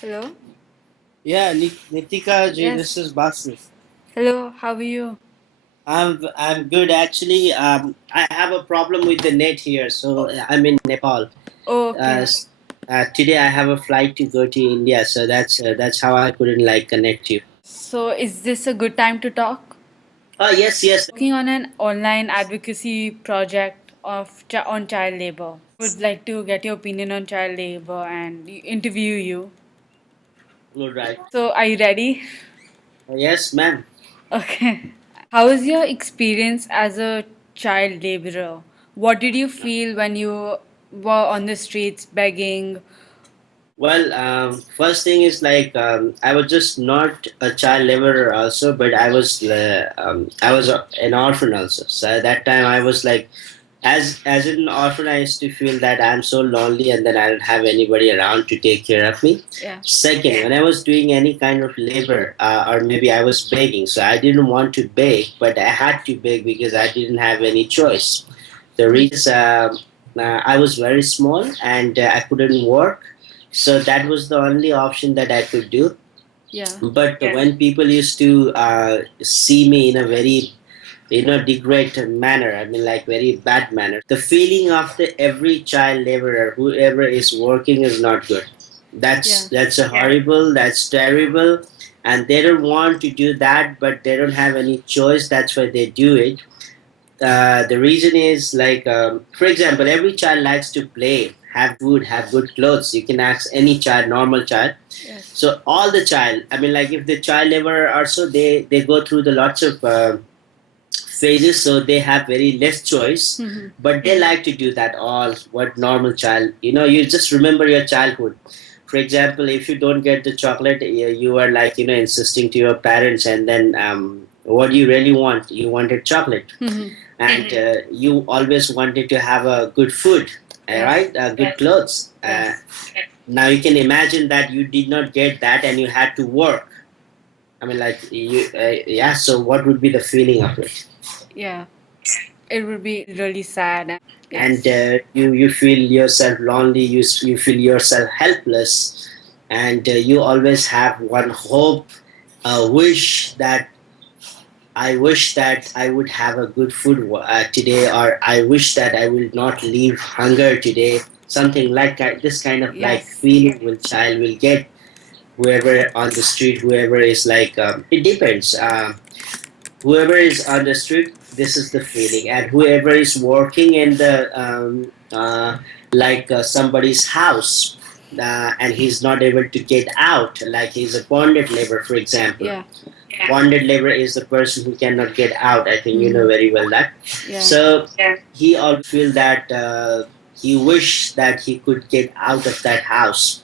Hello? Yeah, Nitika ji, this Yes. is Basu. Hello, how are you? I'm good actually. I have a problem with the net here, so I'm in Nepal. Oh, Uh, okay. s- Today I have a flight to go to India, so that's how I couldn't like connect you. So, is this a good time to talk? Oh yes, yes. Working on an online advocacy project on child labor. Would like to get your opinion on child labor and interview you. All right. So, are you ready? Yes, ma'am. Okay. How was your experience as a child laborer? What did you feel when you were on the streets begging? Well, first thing is like I was just not a child laborer also, but I was an orphan also. So at that time I was like as an orphan, I used to feel that I'm so lonely and then I don't have anybody around to take care of me. Yeah. Second, when I was doing any kind of labor, or maybe I was begging, so I didn't want to beg, but I had to beg because I didn't have any choice. The reason I was very small and I couldn't work, so that was the only option that I could do. Yeah. But when people used to see me in a very degrade manner, I mean like very bad manner, the feeling of the every child laborer whoever is working is not good. Yeah. That's a horrible, that's terrible, and they don't want to do that, but they don't have any choice, that's why they do it. The reason is like, for example, every child likes to play, have food, have good clothes. You can ask any child, normal child. Yes. So all the child, I mean like if the child laborer also, they go through the lots of phases, so they have very less choice, but they like to do that all what normal child, you just remember your childhood. For example, if you don't get the chocolate, you are like insisting to your parents, and then what do you really want? You wanted chocolate. And you always wanted to have a good food, Yes. right? Good clothes. Yes. Now you can imagine that you did not get that and you had to work. I mean like yeah, so what would be the feeling of it? Yeah. It would be really sad. And Yes. you feel yourself lonely, you feel yourself helpless, and you always have one hope, a wish that I wish that I would have a good food today, or I wish that I will not leave hunger today. Something like that. This kind of like Yes. feeling will child will get, whoever on the street, whoever is like, it depends. Whoever is on the street, this is the feeling, and whoever is working in the somebody's house, and he's not able to get out, like he's a bonded labor, for example. Yeah. Bonded labor is the person who cannot get out. I think you know very well that. Yeah. So he all feel that he wish that he could get out of that house.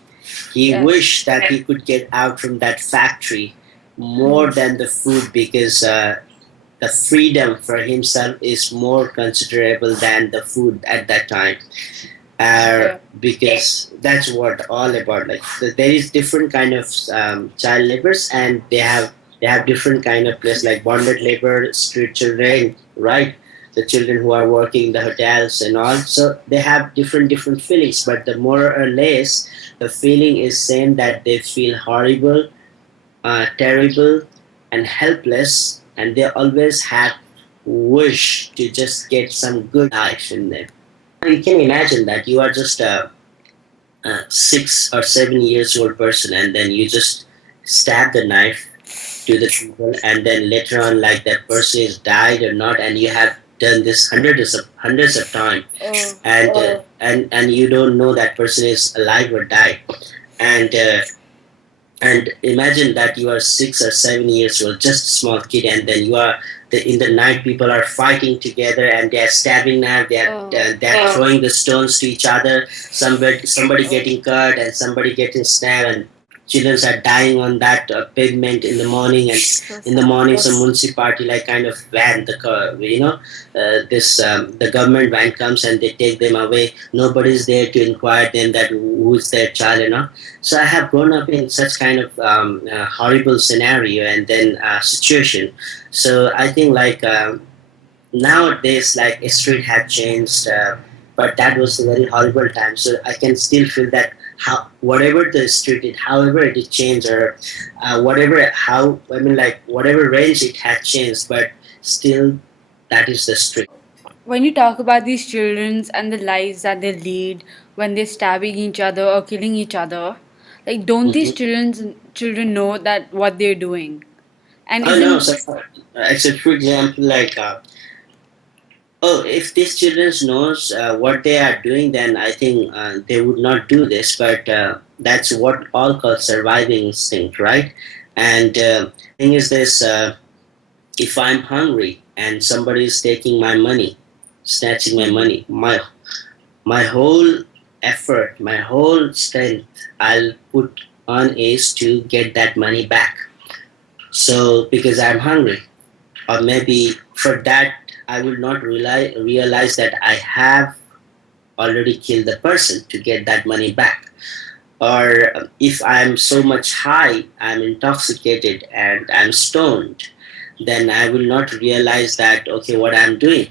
He Yes. wished that he could get out from that factory more than the food, because the freedom for himself is more considerable than the food at that time. Because that's what all about. Like there is different kind of child laborers, and they have different kind of place, like bonded labor, street children, right? The children who are working in the hotels and all. So they have different feelings, but the more or less the feeling is same, that they feel horrible, terrible, and helpless, and they always have wish to just get some good life in them. You can imagine that you are just a 6 or 7 years old person, and then you just stab the knife to the people, and then later on, like that person is died or not, and you have done this hundreds of times, and you don't know that person is alive or died, and imagine that you are 6 or 7 years old, just a small kid, and then you are in the night. People are fighting together, and they are stabbing now. They are throwing the stones to each other. Somebody getting cut, and somebody getting stabbed, and children are dying on that pavement in the morning. And in the morning, some municipality like kind of van, this the government van comes and they take them away. Nobody's there to inquire them that who's their child, so I have grown up in such kind of horrible scenario, and then situation. So I think like nowadays, like street had changed, but that was a very horrible time. So I can still feel that how whatever the street it, however it is changed, or whatever how I mean like whatever range it has changed, but still that is the street. When you talk about these children and the lives that they lead when they're stabbing each other or killing each other, like don't these Mhm. children know that what they're doing? And Oh no, isn't so except for example like oh, if these children knows what they are doing, then I think they would not do this. But that's what all called surviving instinct, right? And thing is this: if I'm hungry and somebody is taking my money, snatching my Mhm. money, my whole effort, my whole strength, I'll put on is to get that money back. So because I'm hungry, or maybe for that I will not realize that I have already killed the person to get that money back. Or if I'm so much high, I'm intoxicated and I'm stoned, then I will not realize that okay what I'm doing.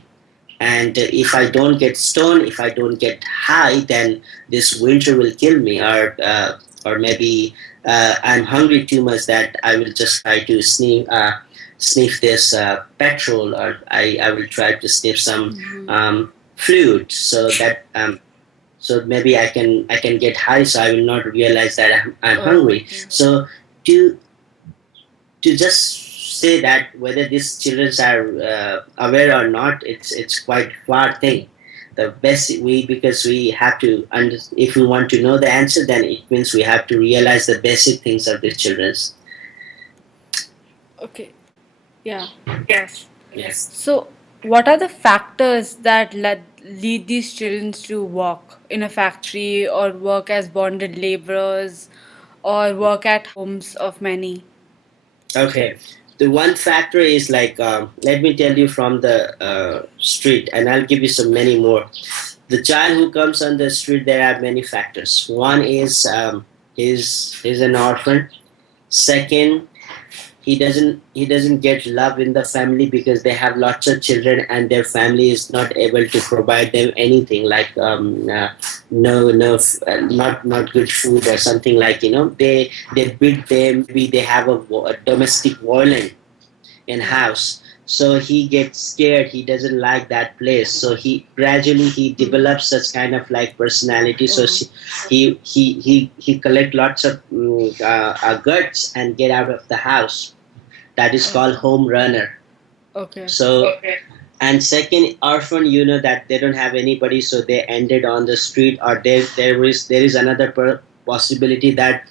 And if I don't get stoned, if I don't get high, then this winter will kill me. Or maybe I'm hungry too much that I will just try to sniff this petrol, or I will try to sniff some Mhm. fluid, so that so maybe I can get high, so I will not realize that I'm Oh, hungry. okay. So to to just say that whether these children are aware or not, it's quite far thing. The best we because we have to if we want to know the answer, then it means we have to realize the basic things of these children's. Okay. Yeah. Yes. Yes. So, what are the factors that lead these children to work in a factory or work as bonded laborers or work at homes of many? Okay. The one factor is like let me tell you from the street, and I'll give you so many more. The child who comes on the street, there are many factors. One is he's an orphan. Second, he doesn't get love in the family because they have lots of children and their family is not able to provide them anything like not good food or something, like they beat them, maybe they have a domestic violence in Yeah. house, so he gets scared, he doesn't like that place, so he Hmm. develops such kind of like personality, so Oh. he collect lots of guts and get out of the house. That is called Okay. home runner. Okay. So and second, orphan, that they don't have anybody, so they ended on the street, or there is another possibility that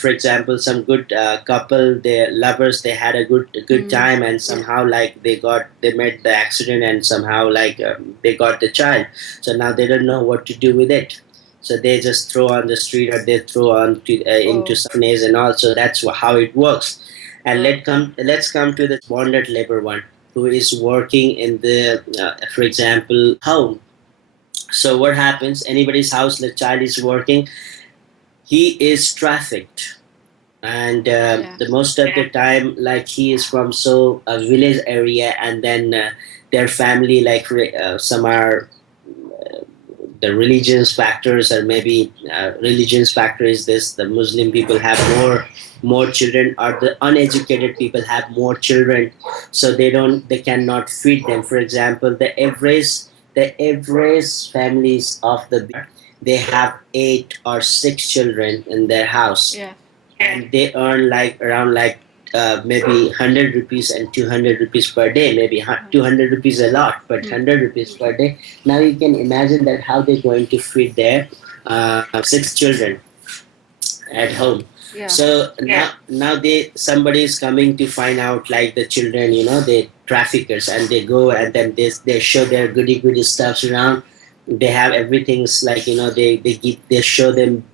for example, some good couple, they lovers, they had a good Hmm. time, and somehow like they met the accident, and somehow like they got the child, so now they don't know what to do with it, so they just throw on the street, or they throw on into Oh. orphanage, and also that's how it works. And let's come to the bonded labor one, who is working in the for example home. So what happens, anybody's house, the child is working, he is trafficked, and Yeah. the most of the time like he is from so a village area, and then their family like some are the religions factors, or maybe religions factor is this: the Muslim people have more children, or the uneducated people have more children, so they cannot feed them. For example, the average families of the they have 8 or 6 children in their house, Yeah. and they earn like around like maybe 100 rupees and 200 rupees per day, maybe 200 rupees a lot, but Hmm. 100 rupees per day. Now you can imagine that how they're going to feed their 6 children at home. Yeah. So now somebody is coming to find out like the children, they traffickers, and they go, and then they show their goody stuffs around. They have everything's like, they show them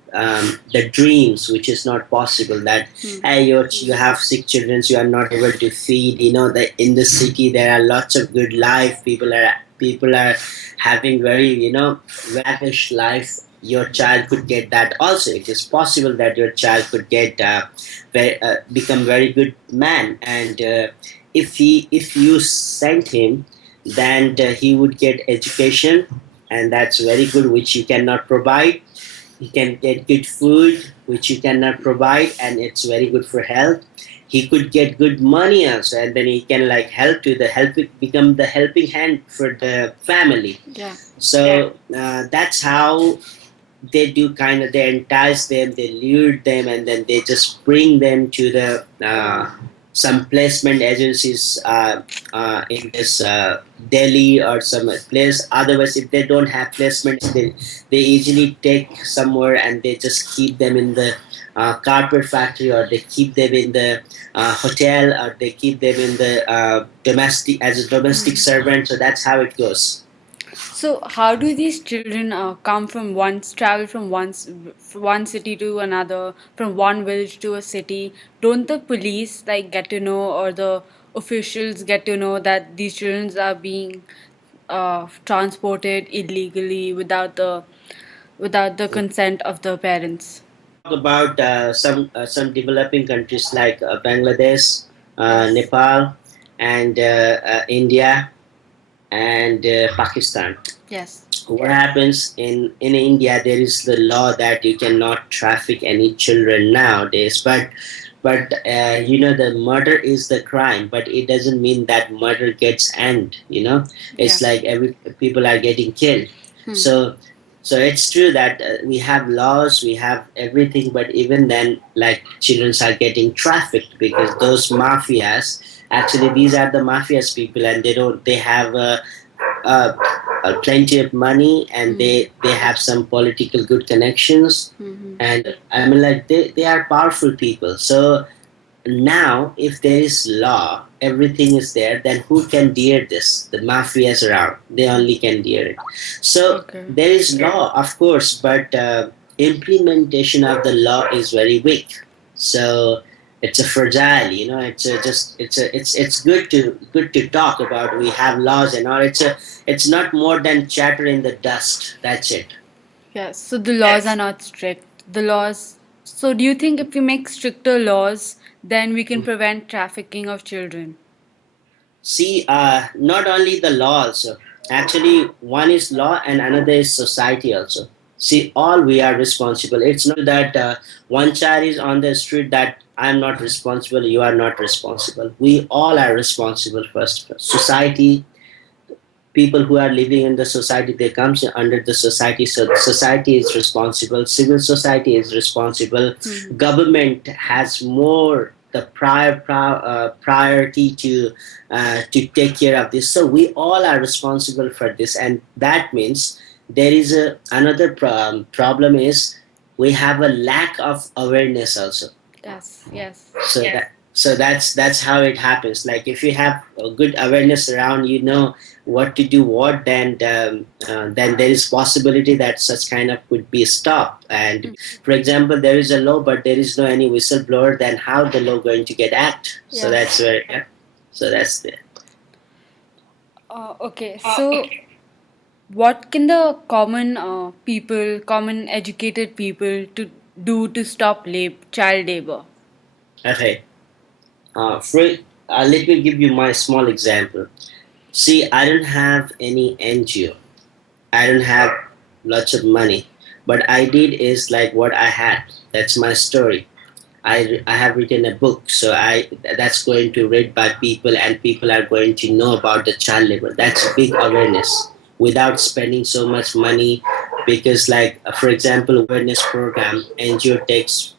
the dreams, which is not possible, that Hmm. hey, you have 6 children, so you are not able to feed, that in the city there are lots of good life, people are having very, lavish life. Your child could get that also. It is possible that your child could get become very good man, and if you sent him, then he would get education, and that's very good, which you cannot provide. He can get good food, which you cannot provide, and it's very good for health. He could get good money also, and then he can like become the helping hand for the family. Yeah. So that's how they do, kind of they entice them, they lure them, and then they just bring them to the some placement agencies in this Delhi or some place. Otherwise, if they don't have placements, they easily take somewhere and they just keep them in the carpet factory, or they keep them in the hotel, or they keep them in the domestic as a domestic servant. So that's how it goes. So, how do these children travel from one city to another, from one village to a city? Don't the police like get to know, or the officials get to know that these children are being transported illegally without the consent of the parents? Talk about some developing countries like Bangladesh, Yes. Nepal, and India and Pakistan. Yes. What happens in India? There is the law that you cannot traffic any children nowadays, but the murder is the crime, but it doesn't mean that murder gets end. It's Yeah. like every people are getting killed. Hmm. So it's true that we have laws, we have everything, but even then, like children are getting trafficked because those mafias. Actually, these are the mafias people, and they have uh, plenty of money, and they have some political good connections, Hmm. and I mean, like they are powerful people. So now, if there is law, everything is there, then who can dare this? The mafias around, they only can dare it. So Okay. there is law, of course, but implementation of the law is very weak. So it's a fragile, it's good to talk about. We have laws and all. It's not more than chatter in the dust. That's it. Yes, so the laws are not strict. The laws. So, do you think if we make stricter laws, then we can prevent trafficking of children? See, not only the law also. Actually, one is law and another is society also. See, all we are responsible. It's not that one child is on the street that I'm not responsible, you are not responsible. We all are responsible first. Society, people who are living in the society, they comes under the society. So the society is responsible, civil society is responsible, government has more the priority to take care of this. So we all are responsible for this, and that means there is another problem is we have a lack of awareness also. Yes, yes. So that's how it happens. Like if you have a good awareness around, what to do, what then there is possibility that such kind of could be stopped. And for example, there is a law, but there is no any whistleblower. Then how the law going to get act? So Yeah. that's where. Yeah. So that's the. Okay, so what can the common educated people to do to stop child labor? Okay. For let me give you my small example. See, I don't have any NGO. I don't have lots of money. What I did is like what I had. That's my story. I have written a book, so that's going to read by people, and people are going to know about the child labor. That's a big awareness without spending so much money, because like for example, awareness program, NGO takes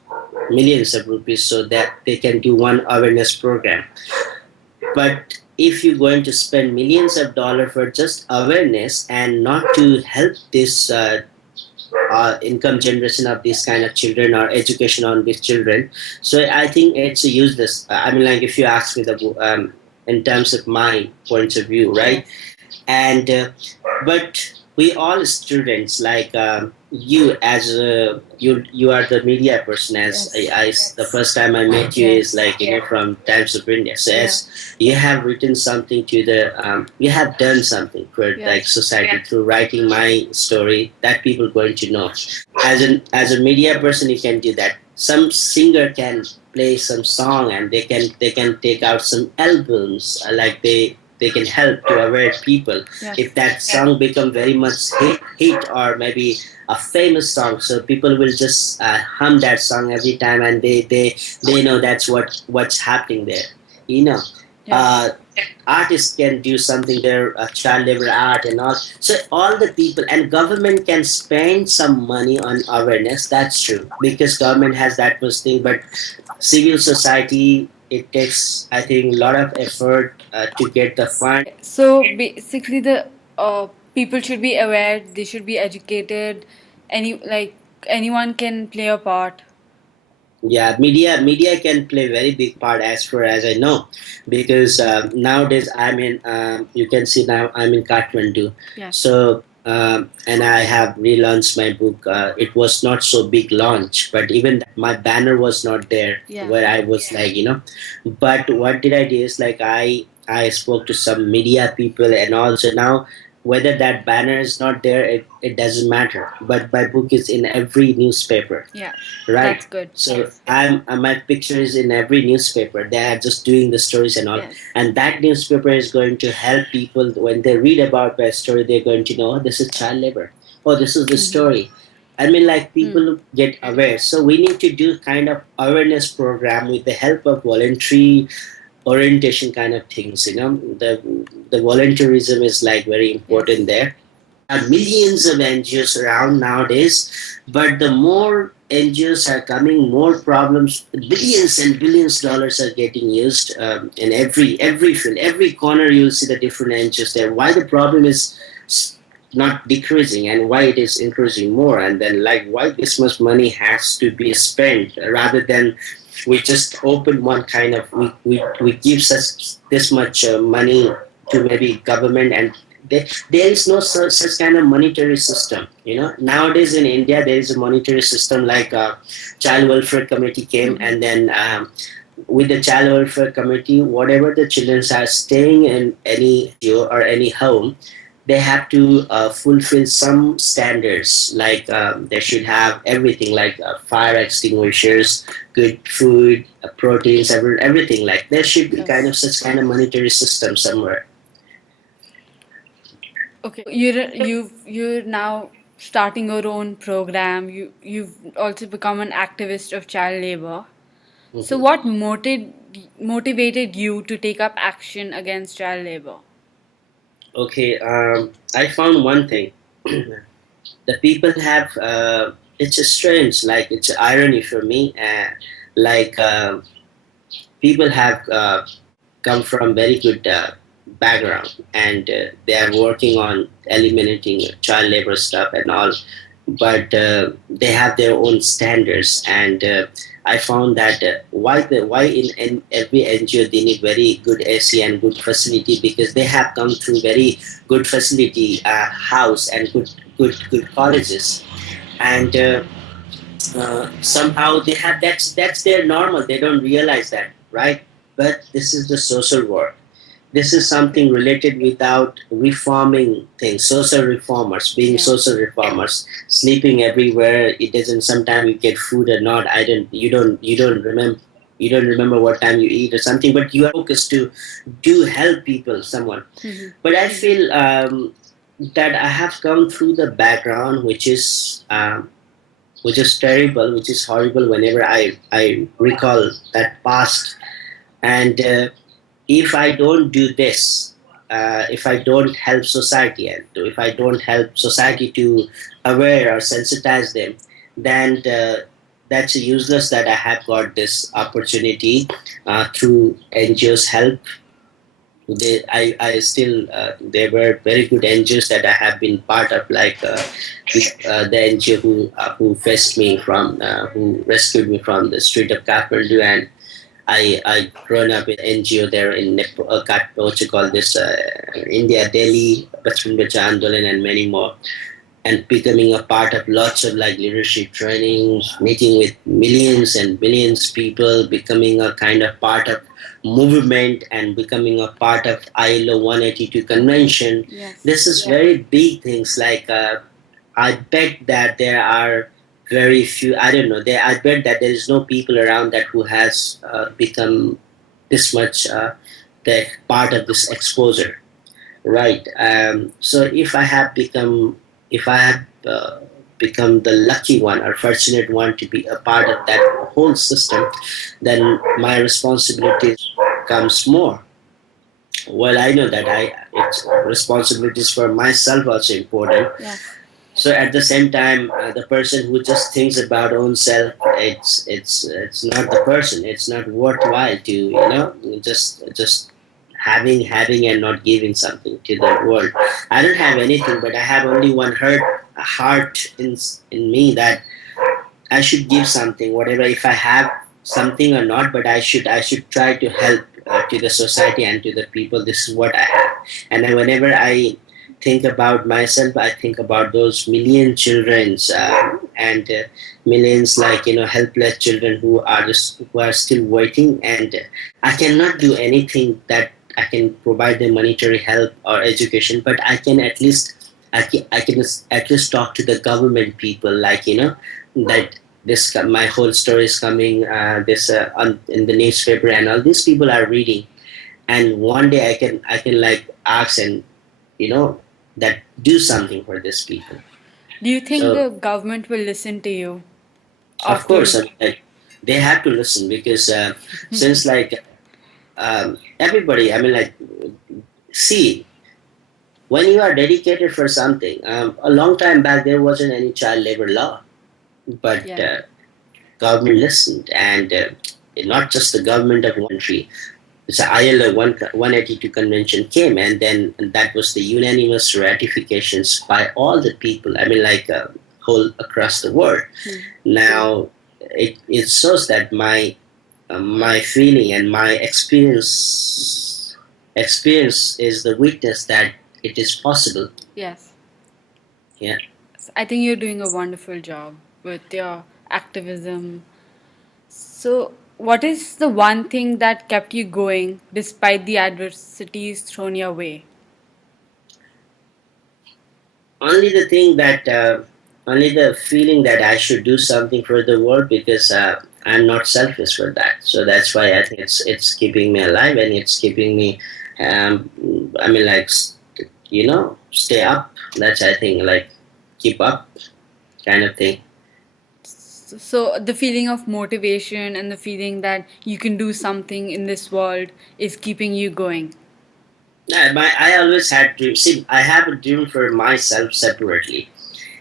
millions of rupees so that they can do one awareness program. But if you're going to spend millions of dollars for just awareness and not to help this income generation of these kind of children or education on these children, so I think it's useless. I mean, like if you ask me in terms of my point of view, right? Yes. And but we all students, like you as you are the media person. As the first time I met you is like from Times of India. So as you have written something to the you have done something for like society through writing my story that people going to know. As a media person, you can do that. Some singer can play some song, and they can take out some albums, like they can help to aware people. Yes. If that song become very much hit or maybe a famous song, so people will just hum that song every time, and they know that's what's happening there, you know. Yeah. uh, Artists can do something there, child labor art and all. So all the people and government can spend some money on awareness. That's true, because government has that much thing. But civil society, it takes, I think, a lot of effort to get the fund. So basically, the people should be aware. They should be educated. Anyone can play a part. Yeah, media can play very big part as far as I know, because nowadays I'm in. You can see now I'm in Kathmandu. Yes. So and I have relaunched my book. It was not so big launch, but even my banner was not there, Yeah. where I was like, you know. But what did I do is like I spoke to some media people, and also now whether that banner is not there, it doesn't matter. But my book is in every newspaper, Yeah. right? That's good. So I'm my picture is in every newspaper. They are just doing the stories and all, Yes. and that newspaper is going to help people when they read about my story. They're going to know, oh, this is child labor. Oh, this is the story. I mean, like people get aware. So we need to do kind of awareness program with the help of voluntary orientation kind of things. You know, the volunteerism is like very important there. There are millions of NGOs around nowadays, but the more NGOs are coming, more problems. Billions and billions of dollars are getting used in every field, every corner. You'll see the different NGOs there. Why the problem is not decreasing, and why it is increasing more, and then like why this much money has to be spent rather than we just open one kind of we give such this much money to maybe government, and there is no such kind of monetary system. You know, nowadays in India there is a monetary system like child welfare committee came, and then with the child welfare committee, whatever the children are staying in any or any home, they have to fulfill some standards, like they should have everything like fire extinguishers, good food, proteins, everything. Like there should be kind of such kind of monetary system somewhere. Okay. You're now starting your own program. You've also become an activist of child labor. So Mhm. what motivated you to take up action against child labor? Okay, I found one thing. The people have it's a strange, like it's irony for me, like people have come from very good background, and they are working on eliminating child labor stuff and all, but they have their own standards, and I found that why in every NGO they need very good AC and good facility, because they have come through very good facility, house, and good colleges, and somehow they have that's their normal. They don't realize that, right? But this is the social work. This is something related without reforming things. Social reformers, being social reformers, sleeping everywhere. It doesn't. Sometimes you get food or not. I don't. You don't remember. You don't remember what time you eat or something. But you are focused to do help people, someone. But I feel that I have come through the background, which is terrible, which is horrible. Whenever I recall that past, and if I don't do this, if I don't help society, and if I don't help society to aware or sensitize them, then that's useless that I have got this opportunity through NGOs help. I still there were very good NGOs that I have been part of, like the NGO who fetched me from, who rescued me from the street of Kathmandu, and I grown up in NGO there in Nepal, what you call this, India, Delhi, Bachchan Bacha Andolan, and many more, and becoming a part of lots of like leadership trainings, meeting with millions and billions people, becoming a kind of part of movement, and becoming a part of ILO 182 convention. Yes. This is very big things. Like I bet that there are very few. I don't know. I bet that there is no people around that who has become this much the part of this exposure, right? So if I have become the lucky one or fortunate one to be a part of that whole system, then my responsibilities comes more. Well, I know that I it's responsibilities for myself also important. Yes. So at the same time, the person who just thinks about own self, it's not the person. It's not worthwhile to just having and not giving something to the world. I don't have anything, but I have only one heart in me that I should give something, whatever, if I have something or not. But I should try to help to the society and to the people. This is what I have, and then whenever I think about myself, I think about those million childrens and millions, like helpless children who are still waiting, and I cannot do anything that I can provide them monetary help or education, but I can at least talk to the government people, like that this my whole story is coming this in the newspaper, and all these people are reading, and one day I can like ask and you know that do something for these people. Do you think So the government will listen to you of course, after? I mean, like, they have to listen because since like everybody, I mean, like, see, when you are dedicated for something, a long time back there wasn't any child labor law, but Yeah. government listened, and not just the government of one country. The ILO 182 convention came, and then that was the unanimous ratifications by all the people. I mean, like whole across the world. Hmm. Now, it shows that my feeling and my experience is the witness that it is possible. Yes. Yeah. I think you're doing a wonderful job with your activism. So, what is the one thing that kept you going despite the adversities thrown your way? Only the thing that only the feeling that I should do something for the world, because I'm not selfish for that. So that's why I think it's keeping me alive, and it's keeping me. Um, I mean, like stay up. That's, I think, like, keep up kind of thing. So, the feeling of motivation and the feeling that you can do something in this world is keeping you going. I always had dreams. See, I have a dream for myself separately,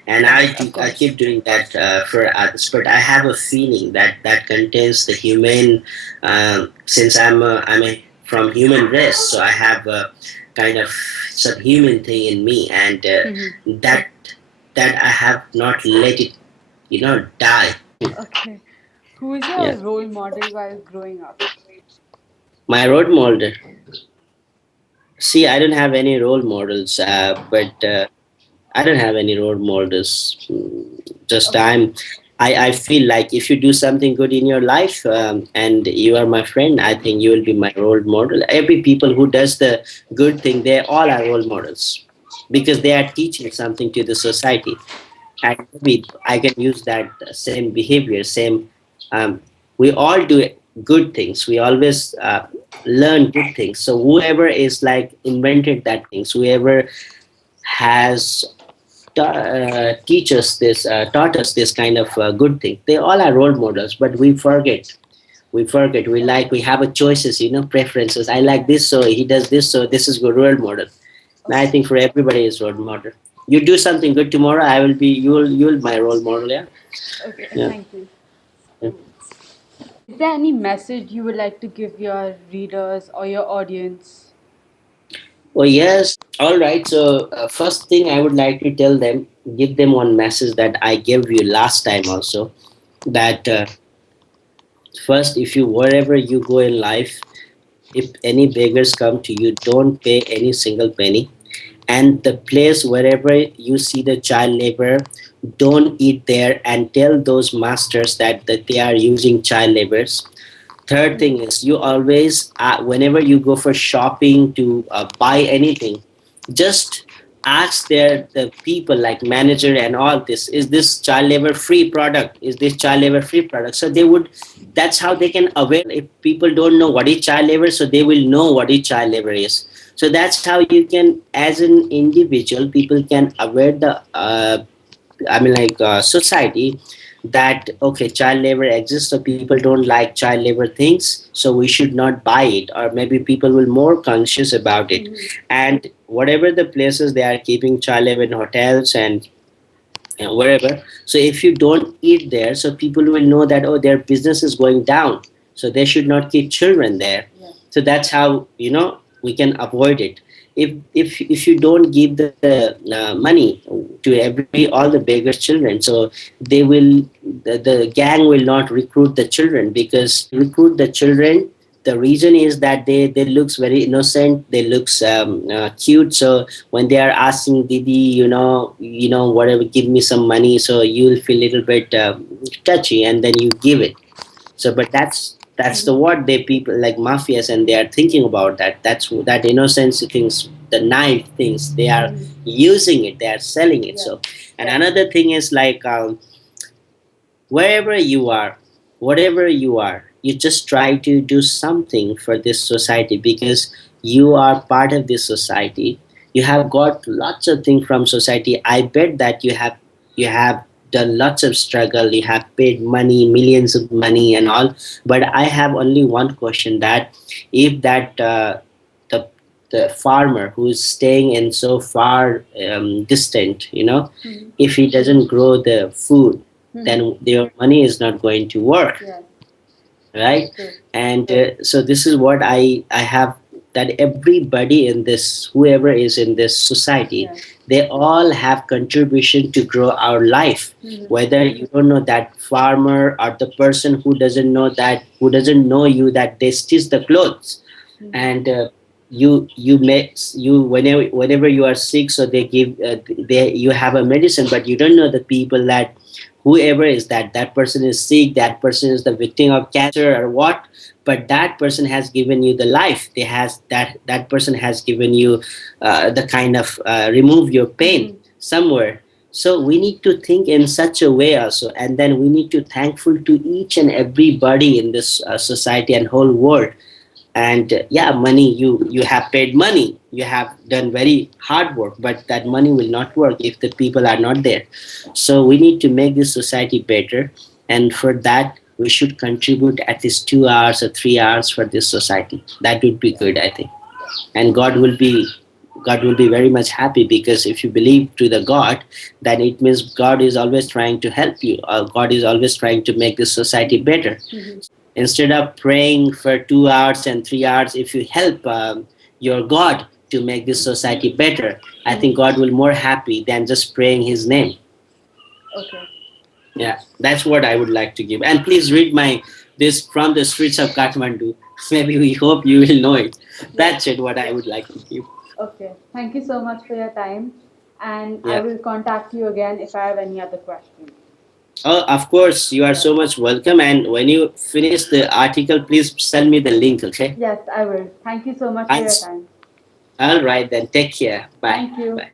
and Yes, of I course. keep doing that for others. But I have a feeling that contains the human. Since I'm a from human race, so I have a kind of subhuman thing in me, and Mhm. that I have not let it die. Okay. Who is your Yeah, role model while growing up? my role model. See, I don't have any role models, but I don't have any role models. Just Okay. I feel like if you do something good in your life, and you are my friend, I think you will be my role model. Every people who does the good thing, they all are role models because Okay. they are teaching something to the society. And maybe I can use that same behavior, same. Um, we all do good things. We always learn good things. So whoever is like invented that things, whoever has taught us this kind of good thing. They all are role models, but we forget. We forget. We have a choices, preferences. I like this, so he does this, so this is good role model. And I think for everybody is role model. You do something good tomorrow, I will be you'll my role model. Yeah, Okay, yeah. thank you. Yeah. Is there any message you would like to give your readers or your audience? Oh yes. All right. So first thing I would like to tell them, give them one message that I gave you last time also. That first, if you wherever you go in life, if any beggars come to you, don't pay any single penny. And the place wherever you see the child labor, don't eat there, and tell those masters that they are using child laborers. Third thing is, you always whenever you go for shopping to buy anything, just ask the people like manager and all this, is this child labor free product, is this child labor free product, so they would, that's how they can aware. If people don't know what is child labor, so they will know what is child labor is. So that's how you can, as an individual, people can aware the society, that okay, child labor exists, so people don't like child labor things, so we should not buy it, or maybe people will more conscious about it. And whatever the places they are keeping child labor in hotels and wherever, so if you don't eat there, so people will know that, oh, their business is going down, so they should not keep children there. So that's how, we can avoid it. If you don't give the money to every all the beggar children, so they will, the gang will not recruit the children, because recruit the children, the reason is that they looks very innocent, they looks cute, so when they are asking Didi, whatever, give me some money, so you'll feel a little bit touchy, and then you give it. So but that's the what they people like mafias, and they are thinking about that, that's that innocence things, the knife things, they are using it, they are selling it. So and another thing is like, wherever you are, whatever you are, you just try to do something for this society, because you are part of this society. You have got lots of things from society. I bet that you have done lots of struggle, you have paid money, millions of money and all. But I have only one question, that if that the the farmer who is staying in so far distant, if he doesn't grow the food, then your money is not going to work, right? And so this is what I have, that everybody in this, whoever is in this society, they all have contribution to grow our life. Whether you don't know that farmer, or the person who doesn't know that, who doesn't know you, that they stitch the clothes, and you may, you whenever you are sick, so they give, they, you have a medicine, but you don't know the people, that whoever is that person is sick, that person is the victim of cancer or what, but that person has given you the life, they has that person has given you the kind of remove your pain somewhere. So we need to think in such a way also, and then we need to thankful to each and everybody in this society and whole world. And yeah, money, you have paid money, you have done very hard work, but that money will not work if the people are not there. So we need to make this society better, and for that we should contribute at least 2 hours or 3 hours for this society. That would be good, I think. And God will be very much happy, because if you believe to the God, then it means God is always trying to help you, or God is always trying to make this society better. Instead of praying for 2 hours and 3 hours, if you help your God to make this society better, I think God will more happy than just praying his name. Yeah, that's what I would like to give. And please read my this from the streets of Kathmandu. Maybe we hope you will know it. That's it, what I would like to give. Okay. Thank you so much for your time. And I Yeah. will contact you again if I have any other questions. Oh, of course, you are so much welcome. And when you finish the article, please send me the link, okay? Yes, I will. Thank you so much for your Thanks. time. All right, then take care. Bye. Thank you. Bye.